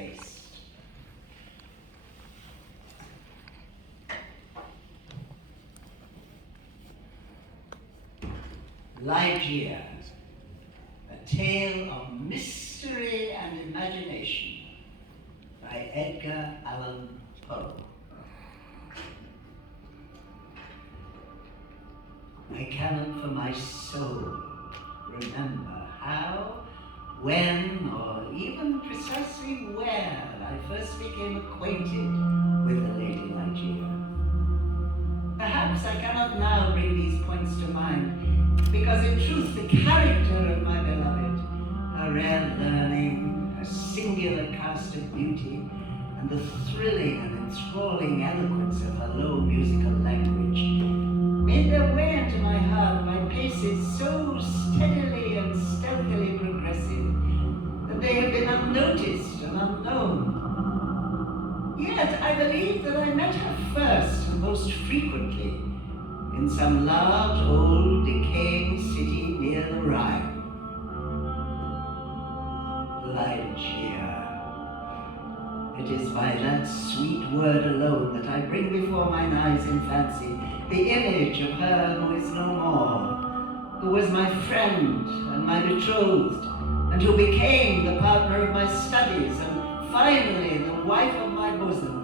face. Ligeia, a tale of mystery and imagination by Edgar Allan Poe. I cannot for my soul remember how, when, or even precisely where I first became acquainted with the Lady Ligeia. Perhaps I cannot now bring these points to mind, because in truth the character of my beloved, her rare learning, her singular cast of beauty, and the thrilling and enthralling eloquence of her low musical language made their way into my heart by paces so steadily and stealthily progressive that they have been unnoticed and unknown. Yet I believe that I met her first and most frequently in some large, old, decaying city near the Rhine. Ligeia. It is by that sweet word alone that I bring before mine eyes in fancy the image of her who is no more, who was my friend and my betrothed, and who became the partner of my studies, and finally the wife of my bosom.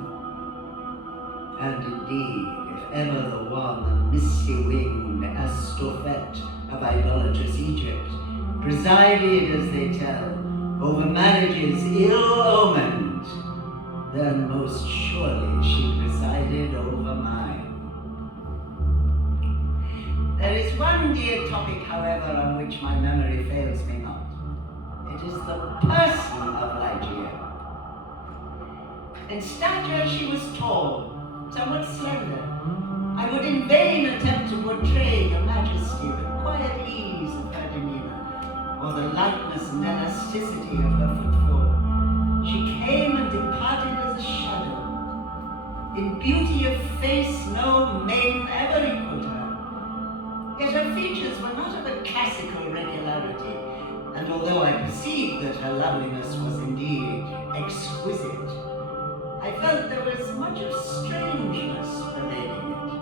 And indeed, if ever the wan and misty-winged Astophet of idolatrous Egypt presided, as they tell, over marriages ill-omened, then most surely she presided over mine. There is one dear topic, however, on which my memory fails me not. It is the person of Ligeia. In stature she was tall, somewhat slender. I would in vain attempt to portray the majesty, the quiet ease of her demeanor, or the lightness and elasticity of her footfall. She came and departed as a shadow. In beauty of face, no maiden ever equaled her. Yet her features were not of a classical regularity, and although I perceived that her loveliness was indeed exquisite, I felt there was much of strangeness pervading it.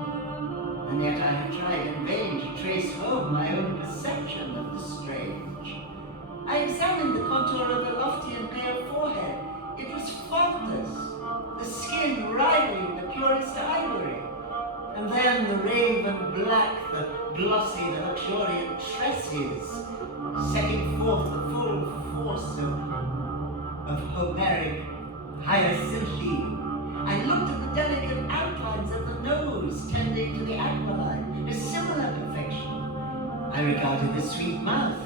And yet I had tried in vain to trace home my own perception of the strange. I examined the contour of the lofty and pale forehead. It was faultless, the skin rivaling the purest ivory. And then the raven black, the glossy, the luxuriant tresses, setting forth the full force of Homeric hyacinthine. I looked at the delicate outlines of the nose tending to the aquiline, a similar perfection. I regarded the sweet mouth.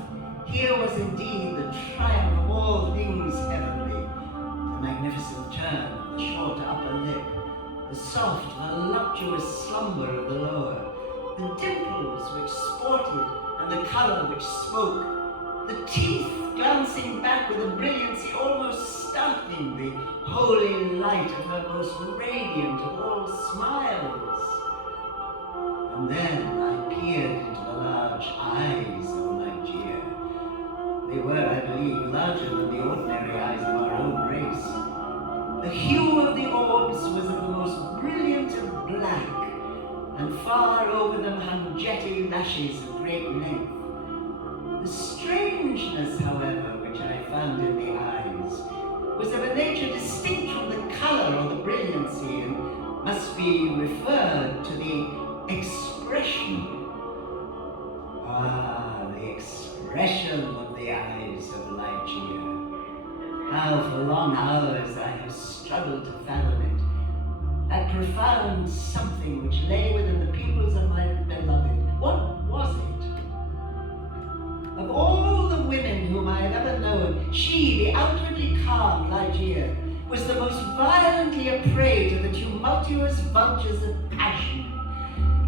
Here was indeed the triumph of all things heavenly. The magnificent turn of the short upper lip, the soft, voluptuous slumber of the lower, the dimples which sported and the color which spoke, the teeth glancing back with a brilliancy almost startling the holy light of her most radiant of all smiles. And then I peered into the large eyes of Ligeia. They were, I believe, larger than the ordinary eyes of our own race. The hue of the orbs was of the most brilliant of black, and far over them hung jetty lashes of great length. The strangeness, however, which I found in the eyes was of a nature distinct from the color or the brilliancy, and must be referred to the expression. Ah, the expression of the eyes of Ligeia. How for long hours I have struggled to fathom it. That profound something which lay within the pupils of my beloved. What was it? Of all the women whom I have ever known, she, the outwardly calm Ligeia, was the most violently a prey to the tumultuous vultures of passion.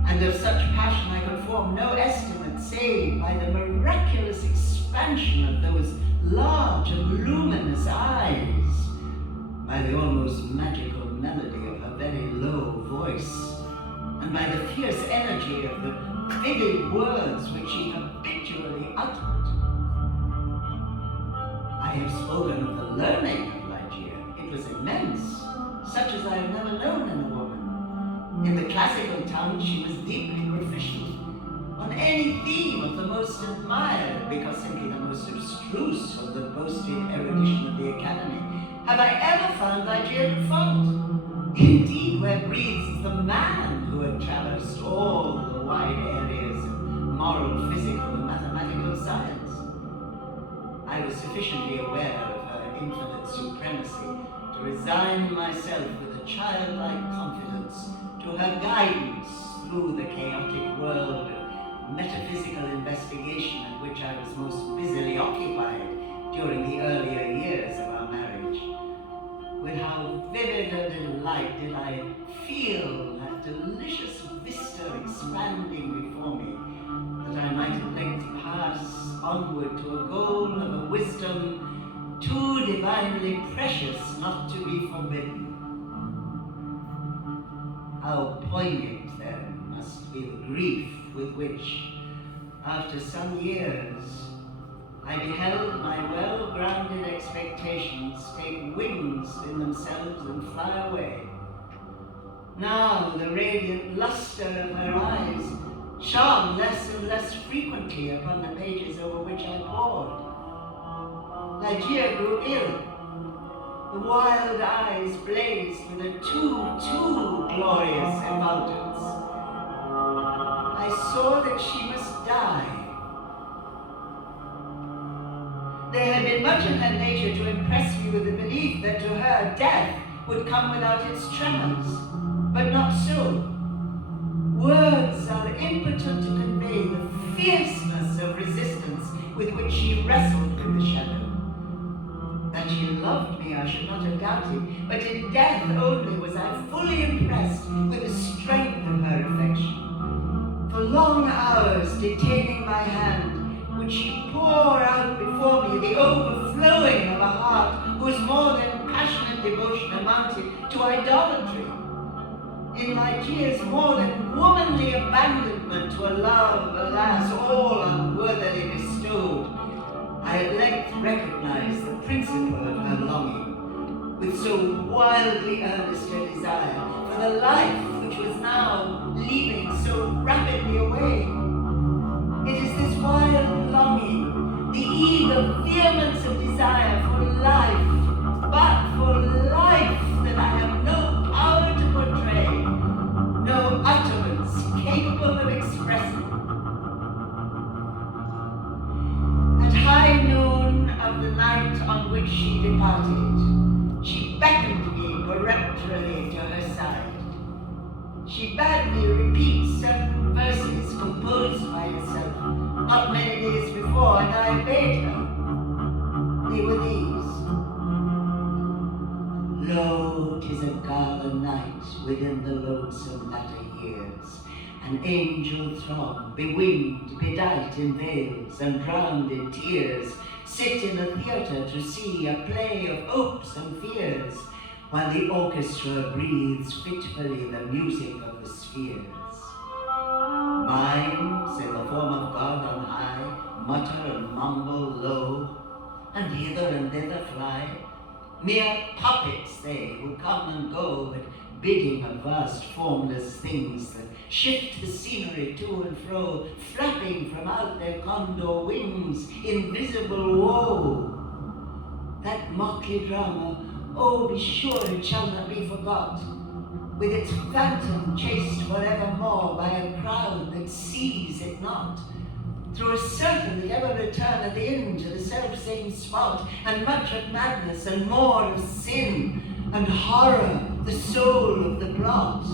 And of such passion I could form no estimate save by the miraculous expansion of those large and luminous eyes, by the almost magical melody of her very low voice, and by the fierce energy of the vivid words which she habitually uttered. I have spoken of the learning of Ligeia. It was immense, such as I have never known in a woman. In the classical tongue, she was deeply proficient. On any theme of the most admired, because simply the most abstruse of the boasted erudition of the Academy, have I ever found Ligeia at fault. Indeed, where breathes the man who had traversed all the wide areas of moral, physical, and mathematical science. I was sufficiently aware of her infinite supremacy to resign myself with a childlike confidence to her guidance through the chaotic world of metaphysical investigation in which I was most busily occupied during the earlier years of our marriage. With how vivid a delight did I feel that delicious vista expanding before me, that I might at length pass onward to a goal of a wisdom too divinely precious not to be forbidden. How poignant, then, must be the grief with which, after some years, I beheld my well-grounded expectations take wings in themselves and fly away. Now the radiant luster of her eyes shone less and less frequently upon the pages over which I pored. Ligeia grew ill. The wild eyes blazed with a too glorious effulgence. I saw that she must die. There had been much in her nature to impress me with the belief that to her death would come without its tremors, but not so. Words are impotent to convey the fierceness of resistance with which she wrestled with the shadow. That she loved me I should not have doubted, but in death only was I fully impressed with the strength of her affection. For long hours detaining my hand, would she pour out before me the overflowing of a heart whose more than passionate devotion amounted to idolatry. In Ligeia's more than womanly abandonment to a love, alas, all unworthily bestowed, I at length recognized the principle of her longing, with so wildly earnest a desire for the life which was now leaping so rapidly away. It is this wild longing, the eager vehemence of desire for life, but for life, that I have no power to portray, no utterance capable of expressing. At high noon of the night on which she departed, she beckoned me peremptorily to her side. She bade me repeat certain verses composed by herself not many days before, and I obeyed her. They were these. Lo, 'tis a gala night within the lonesome latter years, an angel throng, bewinged, bedight in veils, and drowned in tears, sit in a theatre to see a play of hopes and fears, while the orchestra breathes fitfully the music of the spheres. Minds in the form of God on high mutter and mumble low, and hither and thither fly. Mere puppets they who come and go at bidding of vast formless things that shift the scenery to and fro, flapping from out their condor wings invisible woe. That motley drama, oh, be sure it shall not be forgot, with its phantom chased forevermore by a crowd that sees it not, through a circle that ever return at the end to the self-same spot, and much of madness and more of sin, and horror, the soul of the plot.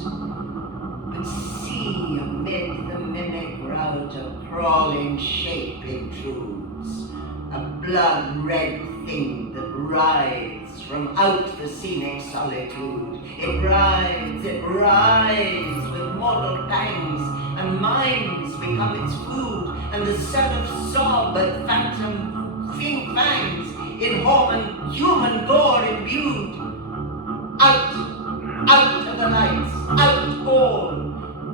But see amid the mimic rout a crawling shape intrudes, a blood-red thing that writhes from out the scenic solitude. It writhes with mortal pangs, and minds become its food, and the son of sob at phantom fangs, in human gore imbued. Out of the lights, out all,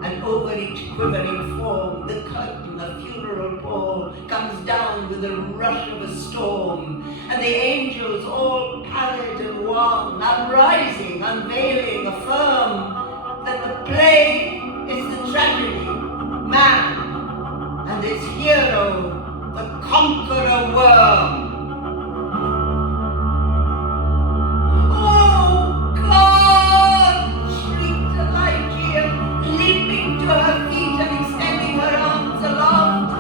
and over each quivering form, the curtain of funeral pall comes down with the rush of a storm, and the angels all pallid and wan, uprising, unveiling, affirm that the play is the tragedy, man, and its hero, the conqueror worm. Oh God! Shrieked Ligeia, leaping to her feet and extending her arms aloft.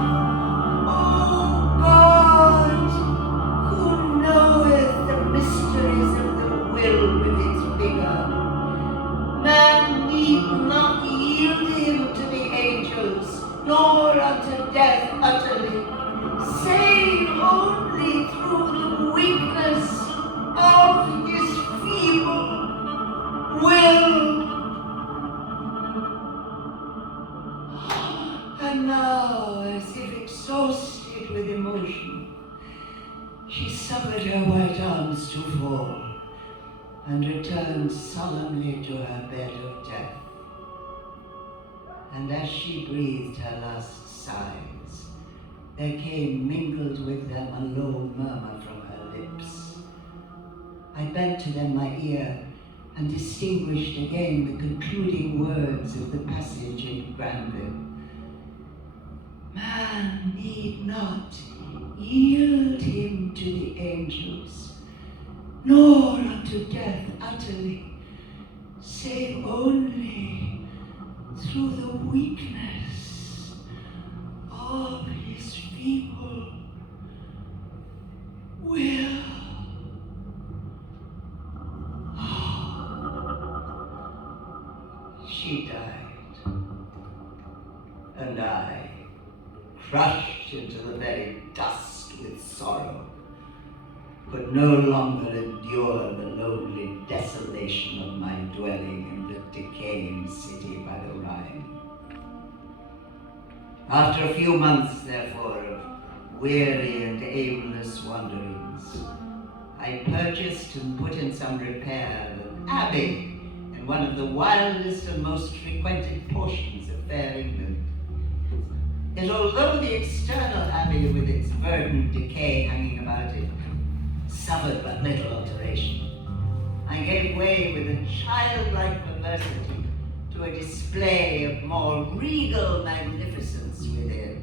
Oh God! Who knoweth the mysteries of the will with its vigor? Man need not yield him to the angels, nor unto death utterly, save only through the weakness of his feeble will. And now, as if exhausted with emotion, she suffered her white arms to fall and returned solemnly to her bed of death. And as she breathed her last sighs, there came mingled with them a low murmur from her lips. I bent to them my ear and distinguished again the concluding words of the passage in Granville. Man need not yield him to the angels, nor unto death utterly, save only through the weakness of his feeble will. She died, and I, crushed into the very dust with sorrow, could no longer endure the lonely desolation of my dwelling in the decaying city by the Rhine. After a few months, therefore, of weary and aimless wanderings, I purchased and put in some repair an abbey in one of the wildest and most frequented portions of fair England. Yet although the external abbey with its verdant decay hanging about it suffered but little alteration, I gave way with a childlike perversity to a display of more regal magnificence within.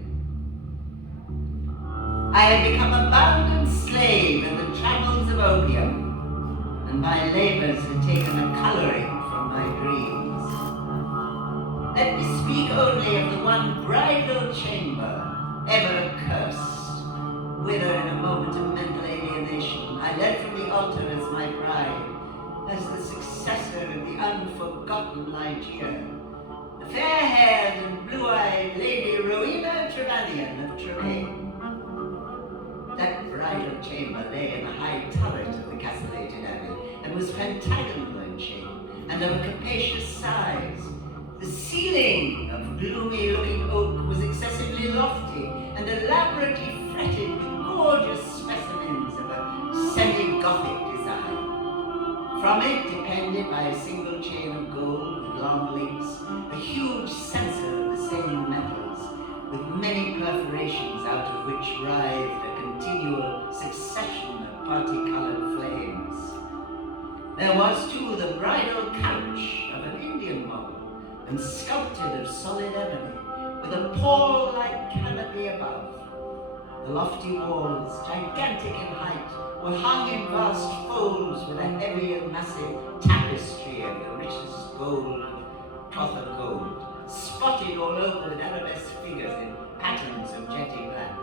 I had become a bounden slave in the trammels of opium, and my labors had taken a coloring from my dreams. Let me speak only of the one bridal chamber, ever accursed, whither in a moment of mental alienation I led from the altar as my bride, as the successor of the unforgotten Ligeia, the fair-haired and blue-eyed Lady Rowena Trevanion of Tremaine. That bridal chamber lay in the high turret of the castellated abbey, and was pentagonal in shape, and of a capacious size. The ceiling of gloomy-looking oak was excessively lofty, and elaborately fretted with gorgeous specimens of a semi-Gothic design. From it depended by a single chain of gold with long links, a huge censer of the same metals, with many perforations out of which writhed a continual succession of parti-colored flames. There was, too, the bridal couch of an Indian model, and sculpted of solid ebony, with a pall-like canopy above. The lofty walls, gigantic in height, were hung in vast folds with a heavy and massive tapestry of the richest gold and cloth of gold, spotted all over with arabesque figures in patterns of jetty black.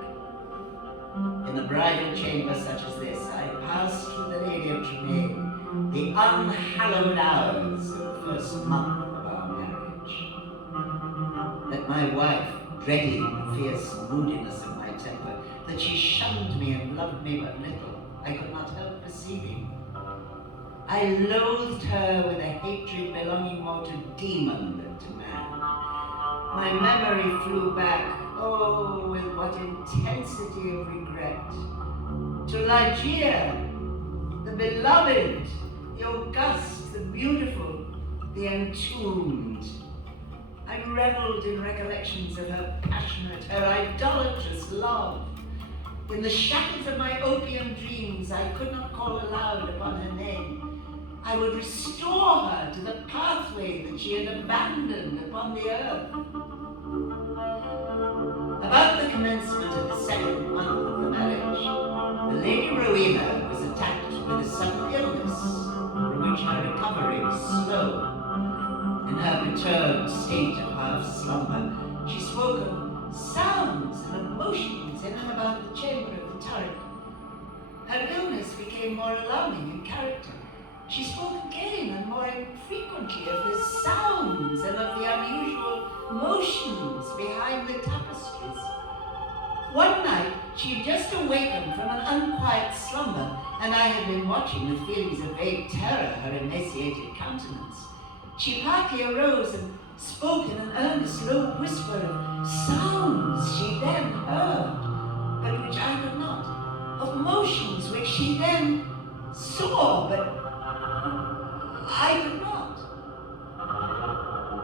In the bridal chamber such as this, I passed with the Lady of Tremaine the unhallowed hours of the first month of our marriage. That my wife, dreading the fierce moodiness of my temper, that she shunned me and loved me but little, I could not help perceiving. I loathed her with a hatred belonging more to demon than to man. My memory flew back, oh, with what intensity of regret, to Ligeia, the beloved, the august, the beautiful, the entombed. I reveled in recollections of her passionate, her idolatrous love. In the shackles of my opium dreams, I could not call aloud upon her name. I would restore her to the pathway that she had abandoned upon the earth. About the commencement of the second month of the marriage, the Lady Rowena was attacked with a sudden illness, from which her recovery was slow. In her perturbed state of half-slumber, she spoke of sounds and emotions in and about the chamber of the turret. Her illness became more alarming in character. She spoke again and more frequently of the sounds and of the unusual motions behind the tapestries. One night, she had just awakened from an unquiet slumber, and I had been watching with feelings of vague terror her emaciated countenance. She partly arose and spoke in an earnest, low whisper of sounds she then heard, but which I could not, of motions which she then saw, but I could not.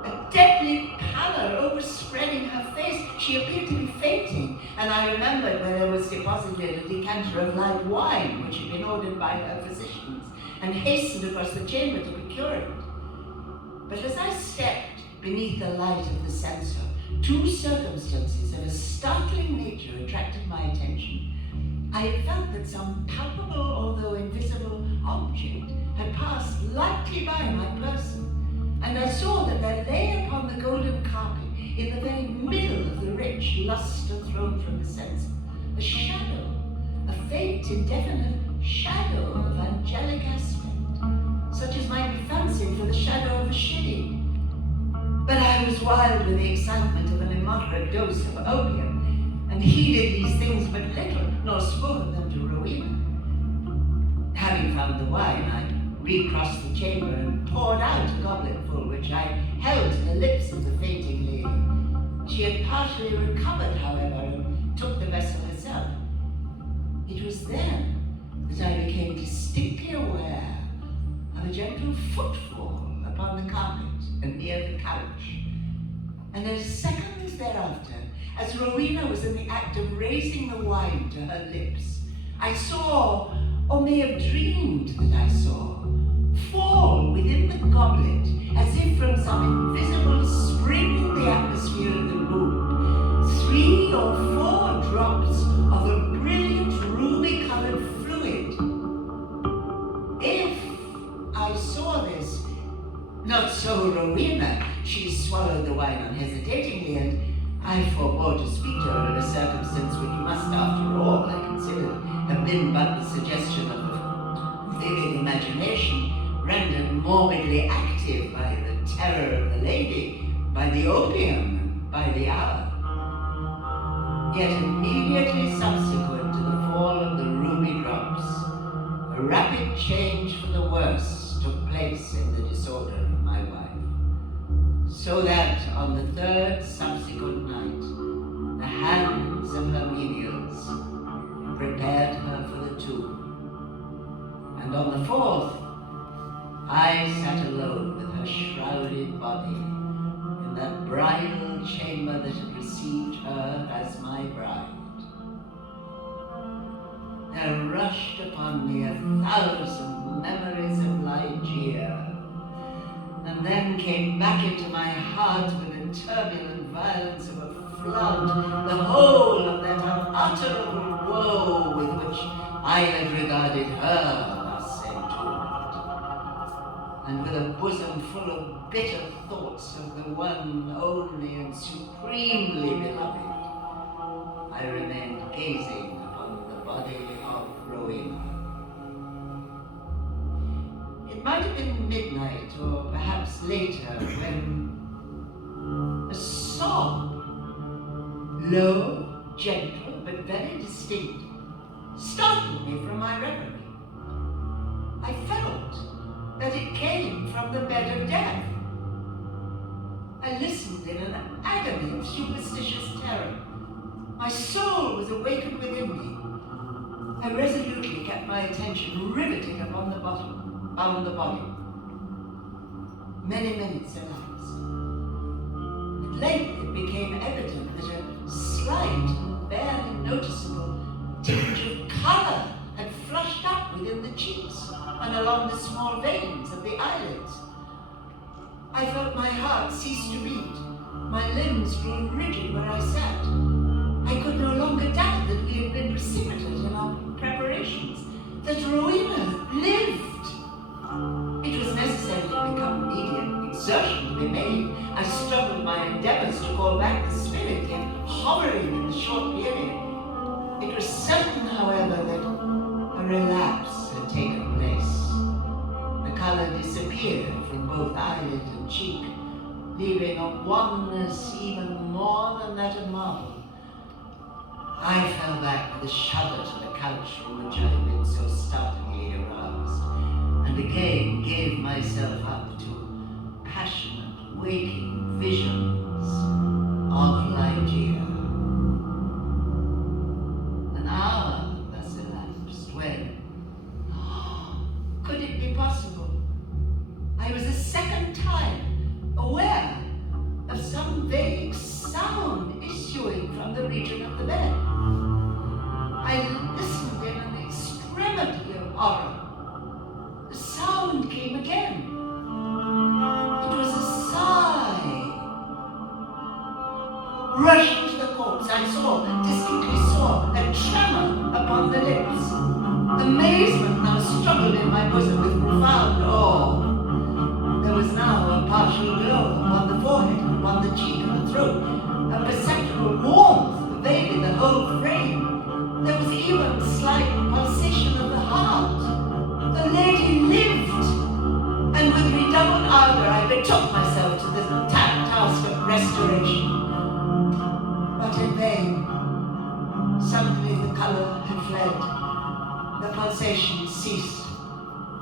A deadly pallor overspreading her face, she appeared to be fainting, and I remembered where there was deposited a decanter of light wine, which had been ordered by her physicians, and hastened across the chamber to procure it. But as I stepped beneath the light of the censer, two circumstances of a startling nature attracted my attention. I had felt that some palpable, although invisible, object had passed lightly by my person, and I saw that there lay upon the golden carpet, in the very middle of the rich lustre thrown from the censer, a shadow, a faint, indefinite shadow of angelic aspect, such as might be fancied for the shadow of a shilling. But I was wild with the excitement of an immoderate dose of opium, and heeded these things but little, nor spoke of them to Rowena. Having found the wine, I recrossed the chamber and poured out a gobletful, which I held to the lips of the fainting lady. She had partially recovered, however, and took the vessel herself. It was then that I became distinctly aware of a gentle footfall upon the carpet and near the couch. And in seconds thereafter, as Rowena was in the act of raising the wine to her lips, I saw, or may have dreamed that I saw, fall within the goblet, as if from some invisible spring in the atmosphere of the room, 3 or 4 drops of a brilliant ruby-colored fluid. If I saw this, not so Rowena. She swallowed the wine unhesitatingly, and I forbore to speak to her of a circumstance which must, after all, I considered, have been but the suggestion of a vivid imagination, rendered morbidly active by the terror of the lady, by the opium, by the hour. Yet immediately subsequent to the fall of the ruby drops, a rapid change for the worse took place in the disorder of my wife, so that on the 3rd subsequent night, the hands of her menials prepared her for the tomb, and on the 4th, I sat alone with her shrouded body in that bridal chamber that had received her as my bride. There rushed upon me 1,000 memories of Ligeia, and then came back into my heart with the turbulent violence of a flood, the whole of that unutterable woe with which I had regarded her thus entombed, and with a bosom full of bitter thoughts of the one only and supremely beloved, I remained gazing upon the body of Rowena. It might have been midnight, or perhaps later, when a sob, low, gentle, but very distinct, startled me from my reverie. I felt that it came from the bed of death. I listened in an agony of superstitious terror. My soul was awakened within me. I resolutely kept my attention riveted upon the body. Many minutes elapsed. At length it became evident that a slight, barely noticeable tinge of color had flushed up within the cheeks and along the small veins of the eyelids. I felt my heart cease to beat. My limbs grew rigid where I sat. I could no longer doubt that we had been precipitate in our preparations, that Rowena lived. It was necessary to become immediate exertion to be made. I struggled my endeavors to call back the spirit, yet hovering in the short period. It was certain, however, that a relapse had taken place. The color disappeared from both eyelid and cheek, leaving a wanness even more than that of marble. I fell back with a shudder to the couch from which I had been so startlingly aroused, and again gave myself up to passionate, waking visions of Ligeia. An hour thus elapsed when, could it be possible, I was a second time aware of some vague sound issuing from the region of the bed. I listened in an extremity of horror. The sound came again. It was a sigh. Rushing to the corpse, I distinctly saw a tremor upon the lips. Amazement now struggled in my bosom with profound awe. There was now a partial glow upon the forehead, upon the cheek and the throat, a perceptible warmth pervaded the whole frame. There was even a slight pulsation of the heart. The lady lived, and with redoubled ardor I betook myself to the task of restoration. But in vain. Suddenly the color had fled. The pulsation ceased.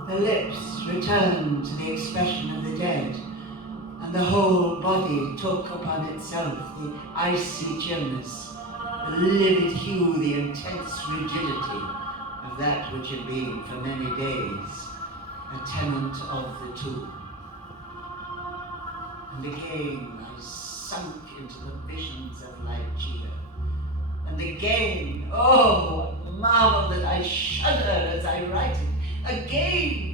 The lips returned to the expression of the dead, and the whole body took upon itself the icy chillness, the livid hue, the intense rigidity of that which had been for many days a tenant of the tomb. And again I sunk into the visions of Ligeia. And again, oh, marvel that I shudder as I write it, again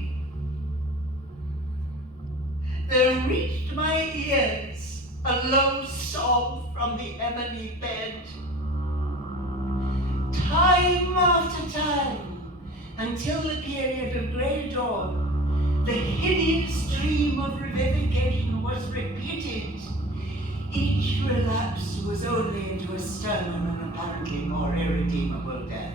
there reached my ears a low sob from the ebony bed. Time after time, until the period of grey dawn, the hideous dream of revivification was repeated. Each relapse was only into a sterner and apparently more irredeemable death.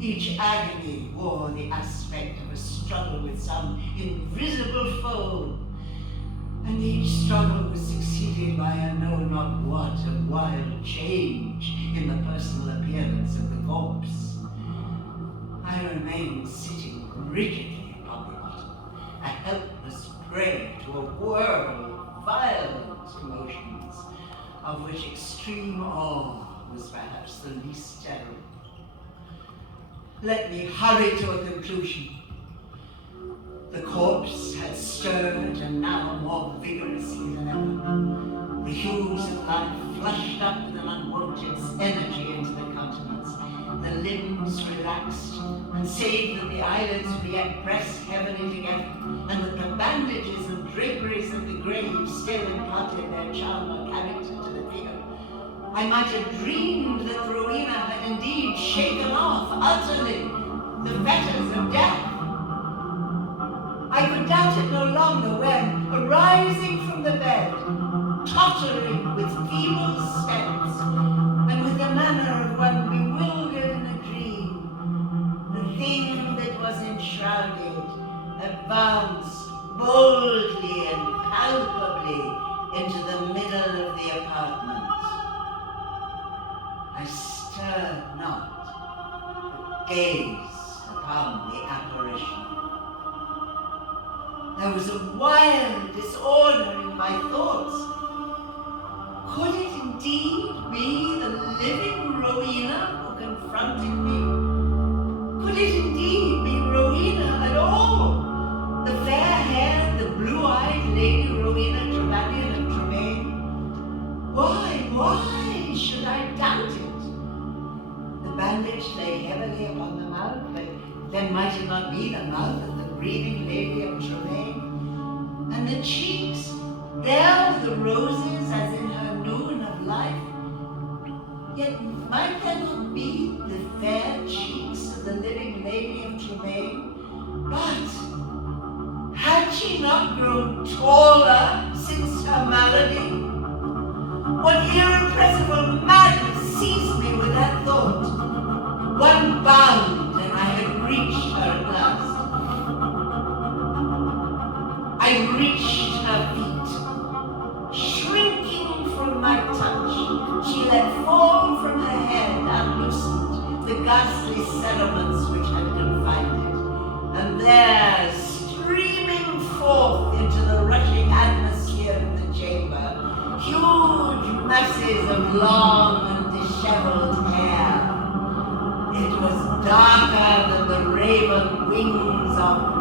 Each agony wore the aspect of a struggle with some invisible foe, and each struggle was succeeded by a know not what of wild change in the personal appearance of the corpse. I remained sitting rigidly upon the bottom, a helpless prey to a whirl of violent emotions, of which extreme awe was perhaps the least terrible. Let me hurry to a conclusion. The corpse had stirred, and now more vigorously than ever. The hues of life flushed up with an unwonted energy into the countenance. The limbs relaxed, and save that the eyelids were yet pressed heavily together, and that the bandages and draperies of the grave still imparted their charm or character to the figure, I might have dreamed that Rowena had indeed shaken off utterly the fetters of death. I could doubt it no longer when, arising from the bed, tottering with feeble steps, and with the manner of one bewildered in a dream, the thing that was enshrouded advanced boldly and palpably into the middle of the apartment. I stirred not, but gazed upon the apparition. There was a wild disorder in my thoughts. Could it indeed be the living Rowena who confronted me? Could it indeed be Rowena at all? The fair-haired, the blue-eyed Lady Rowena Trevanion of Tremaine? Why should I doubt it? The bandage lay heavily upon the mouth, but then might it not be the mouth of the breathing lady of Tremaine? And the cheeks, there were the roses as in her noon of life. Yet might there not be the fair cheeks of the living lady of Tremaine? But had she not grown taller since her malady? What irrepressible madness seized me with that thought? One bound and I had reached her at last. I reached her feet. Shrinking from my touch, she let fall from her head unloosened the ghastly settlements which had confined it, and there, streaming forth into the rushing atmosphere of the chamber, huge masses of long and disheveled hair. It was darker than the raven wings of